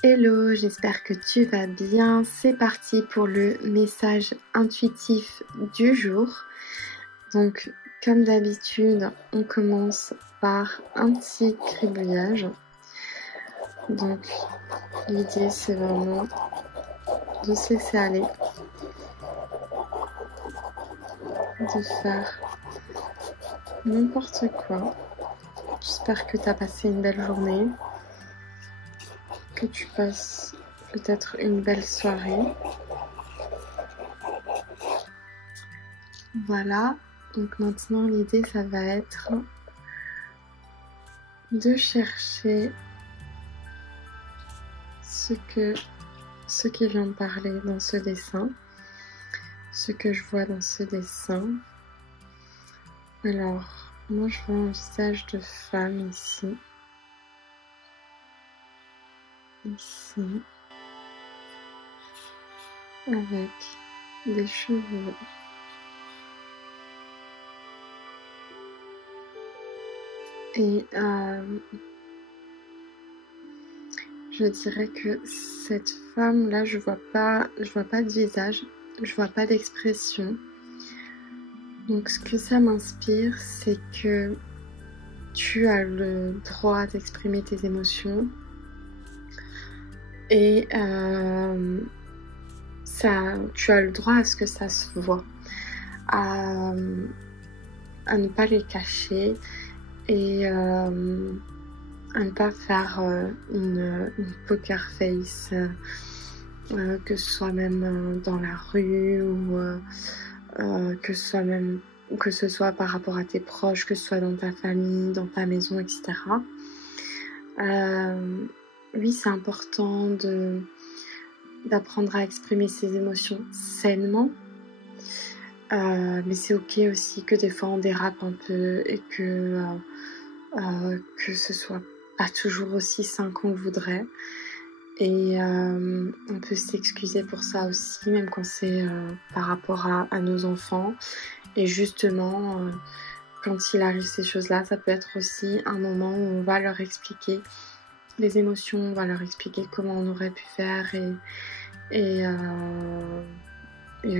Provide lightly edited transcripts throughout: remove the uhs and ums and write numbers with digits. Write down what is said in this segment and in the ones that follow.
Hello, j'espère que tu vas bien. C'est parti pour le message intuitif du jour. Donc, comme d'habitude, on commence par un petit gribouillage. Donc, l'idée, c'est vraiment de se laisser aller, de faire n'importe quoi. J'espère que tu as passé une belle journée, que tu passes peut-être une belle soirée. Voilà, donc maintenant l'idée ça va être de chercher ce qui vient de parler dans ce dessin, ce que je vois dans ce dessin. Alors, moi je vois un visage de femme ici, avec des cheveux et je dirais que cette femme là, je vois pas de visage, je vois pas d'expression. Donc ce que ça m'inspire, c'est que tu as le droit d'exprimer tes émotions et tu as le droit à ce que ça se voit, à ne pas les cacher et à ne pas faire une poker face, que ce soit même dans la rue ou que ce soit par rapport à tes proches, que ce soit dans ta famille, dans ta maison, etc. Oui, c'est important d'apprendre à exprimer ses émotions sainement, mais c'est ok aussi que des fois on dérape un peu et que ce soit pas toujours aussi sain qu'on le voudrait. Et on peut s'excuser pour ça aussi, même quand c'est par rapport à nos enfants. Et justement, quand il arrive ces choses-là, ça peut être aussi un moment où on va leur expliquer les émotions, on va leur expliquer comment on aurait pu faire et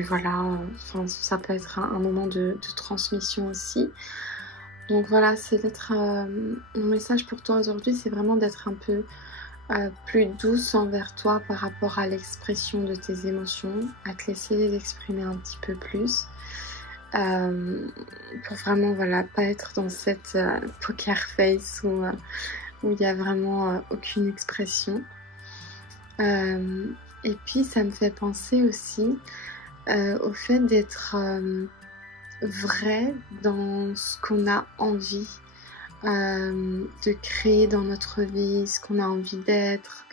voilà, enfin, ça peut être un moment de transmission aussi. Donc voilà, c'est d'être mon message pour toi aujourd'hui, c'est vraiment d'être un peu plus douce envers toi par rapport à l'expression de tes émotions, à te laisser les exprimer un petit peu plus, pour vraiment voilà, pas être dans cette poker face où il n'y a vraiment aucune expression. Et puis ça me fait penser aussi au fait d'être vrai dans ce qu'on a envie de créer dans notre vie, ce qu'on a envie d'être,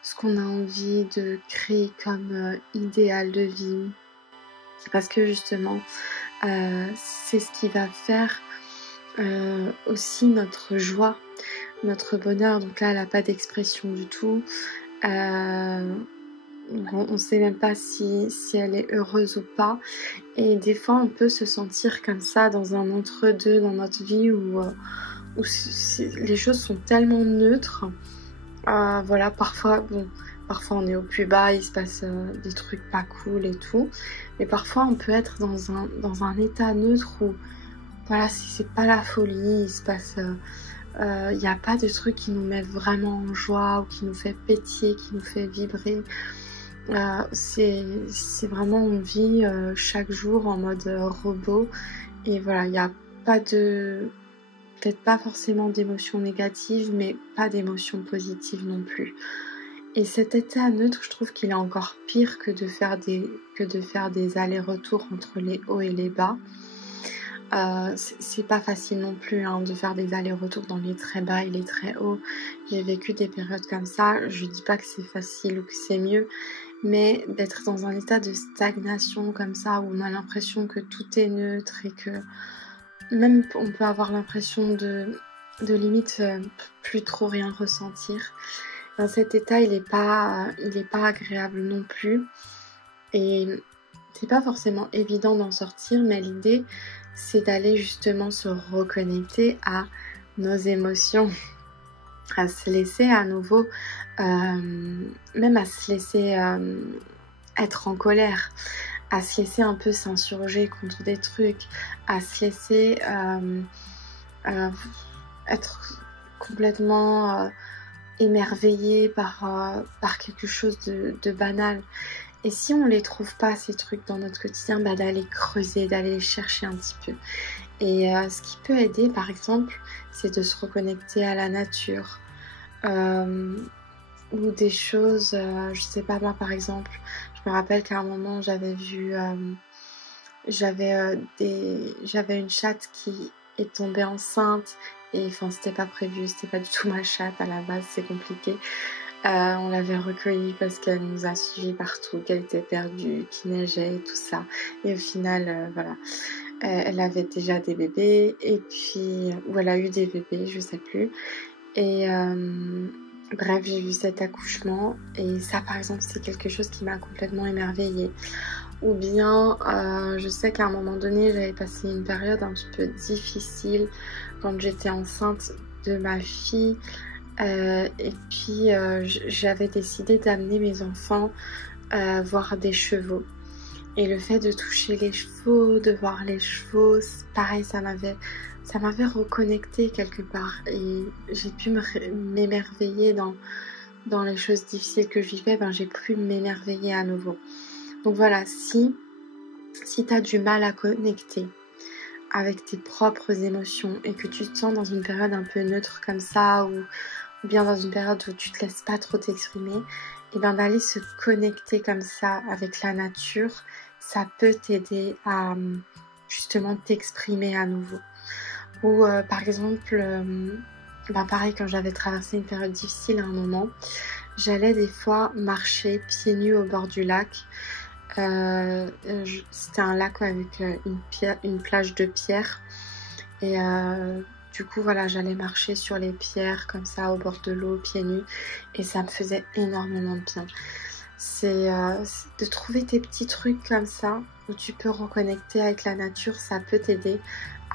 ce qu'on a envie de créer comme idéal de vie. Parce que justement, c'est ce qui va faire aussi notre joie, notre bonheur. Donc là, elle n'a pas d'expression du tout. On ne sait même pas si elle est heureuse ou pas. Et des fois, on peut se sentir comme ça dans un entre-deux dans notre vie où les choses sont tellement neutres. Voilà, parfois on est au plus bas, il se passe des trucs pas cool et tout. Mais parfois, on peut être dans un état neutre où, voilà, c'est pas la folie, il se passe... il n'y a pas de truc qui nous met vraiment en joie ou qui nous fait pétiller, qui nous fait vibrer. C'est vraiment, on vit chaque jour en mode robot. Et voilà, il n'y a pas peut-être pas forcément d'émotions négatives, mais pas d'émotions positives non plus. Et cet état neutre, je trouve qu'il est encore pire que de faire des allers-retours entre les hauts et les bas. C'est pas facile non plus de faire des allers-retours dans les très bas et les très hauts. J'ai vécu des périodes comme ça. Je dis pas que c'est facile ou que c'est mieux, mais d'être dans un état de stagnation comme ça, où on a l'impression que tout est neutre et que même on peut avoir l'impression de limite plus trop rien ressentir. Dans cet état, il est pas agréable non plus. Et c'est pas forcément évident d'en sortir, mais l'idée, c'est d'aller justement se reconnecter à nos émotions. à se laisser à nouveau, même à se laisser être en colère, à se laisser un peu s'insurger contre des trucs, à se laisser être complètement émerveillé par quelque chose de banal. Et si on les trouve pas, ces trucs dans notre quotidien, bah, d'aller creuser, d'aller les chercher un petit peu. Et ce qui peut aider, par exemple, c'est de se reconnecter à la nature. Ou des choses, je sais pas, moi par exemple, je me rappelle qu'à un moment j'avais vu, j'avais une chatte qui est tombée enceinte, et enfin c'était pas prévu, c'était pas du tout ma chatte à la base, c'est compliqué. On l'avait recueillie parce qu'elle nous a suivis partout, qu'elle était perdue, qu'il neigeait et tout ça. Et au final, voilà, elle avait déjà des bébés, et puis, ou elle a eu des bébés, je sais plus. Et bref, j'ai vu cet accouchement, et ça par exemple c'est quelque chose qui m'a complètement émerveillée. Ou bien je sais qu'à un moment donné j'avais passé une période un petit peu difficile quand j'étais enceinte de ma fille, et puis j'avais décidé d'amener mes enfants voir des chevaux. Et le fait de toucher les chevaux, de voir les chevaux, pareil, ça m'avait reconnecté quelque part. Et j'ai pu m'émerveiller dans les choses difficiles que je vivais, ben, j'ai pu m'émerveiller à nouveau. Donc voilà, si tu as du mal à connecter avec tes propres émotions et que tu te sens dans une période un peu neutre comme ça, ou bien dans une période où tu te laisses pas trop t'exprimer, et bien d'aller se connecter comme ça avec la nature, ça peut t'aider à justement t'exprimer à nouveau. Ou par exemple, pareil, quand j'avais traversé une période difficile à un moment, j'allais des fois marcher pieds nus au bord du lac. C'était un lac avec une plage de pierres, et du coup voilà, j'allais marcher sur les pierres comme ça au bord de l'eau pieds nus, et ça me faisait énormément de bien. C'est de trouver tes petits trucs comme ça où tu peux reconnecter avec la nature, ça peut t'aider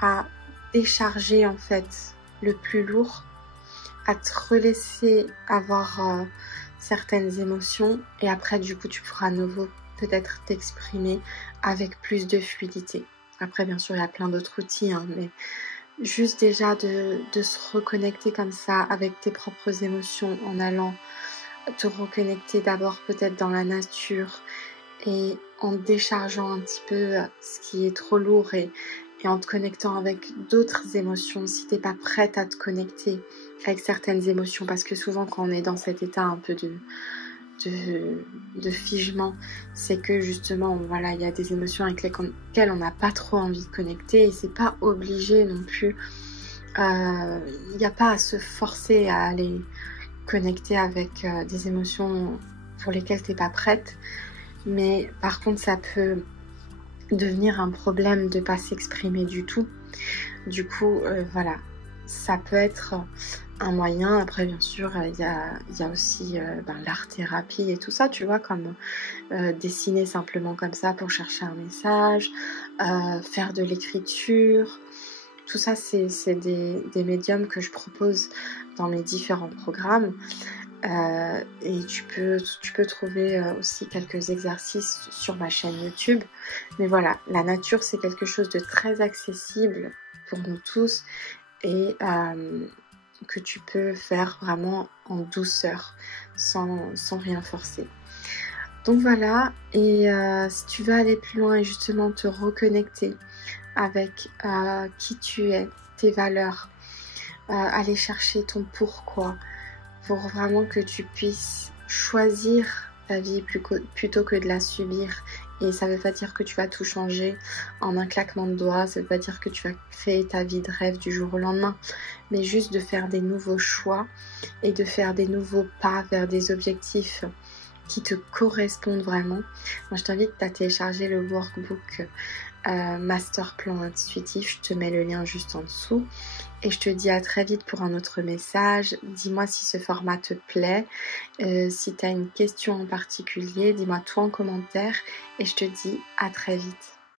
à décharger en fait le plus lourd, à te relaisser avoir certaines émotions, et après du coup tu pourras à nouveau peut-être t'exprimer avec plus de fluidité. Après bien sûr il y a plein d'autres outils, mais juste déjà de se reconnecter comme ça avec tes propres émotions, en allant te reconnecter d'abord peut-être dans la nature, et en déchargeant un petit peu ce qui est trop lourd, et en te connectant avec d'autres émotions si t'es pas prête à te connecter avec certaines émotions, parce que souvent quand on est dans cet état un peu de figement, c'est que justement voilà, il y a des émotions avec lesquelles on n'a pas trop envie de connecter, et c'est pas obligé non plus, il n'y a pas à se forcer à aller connecter avec des émotions pour lesquelles t'es pas prête. Mais par contre ça peut devenir un problème de pas s'exprimer du tout. Du coup voilà, ça peut être un moyen. Après bien sûr il y a aussi l'art-thérapie et tout ça, tu vois, comme dessiner simplement comme ça pour chercher un message, faire de l'écriture. Tout ça c'est des médiums que je propose dans mes différents programmes. Et tu peux trouver aussi quelques exercices sur ma chaîne YouTube. Mais voilà, la nature c'est quelque chose de très accessible pour nous tous, et que tu peux faire vraiment en douceur, sans rien forcer. Donc voilà, et si tu veux aller plus loin et justement te reconnecter avec qui tu es, tes valeurs, aller chercher ton pourquoi, pour vraiment que tu puisses choisir ta vie plutôt que de la subir. Et ça ne veut pas dire que tu vas tout changer en un claquement de doigts, ça ne veut pas dire que tu vas créer ta vie de rêve du jour au lendemain, mais juste de faire des nouveaux choix et de faire des nouveaux pas vers des objectifs qui te correspondent vraiment. Moi, je t'invite à télécharger le workbook Master Plan Intuitif, je te mets le lien juste en dessous, et je te dis à très vite pour un autre message. Dis-moi si ce format te plaît, si tu as une question en particulier, dis-moi tout en commentaire, et je te dis à très vite.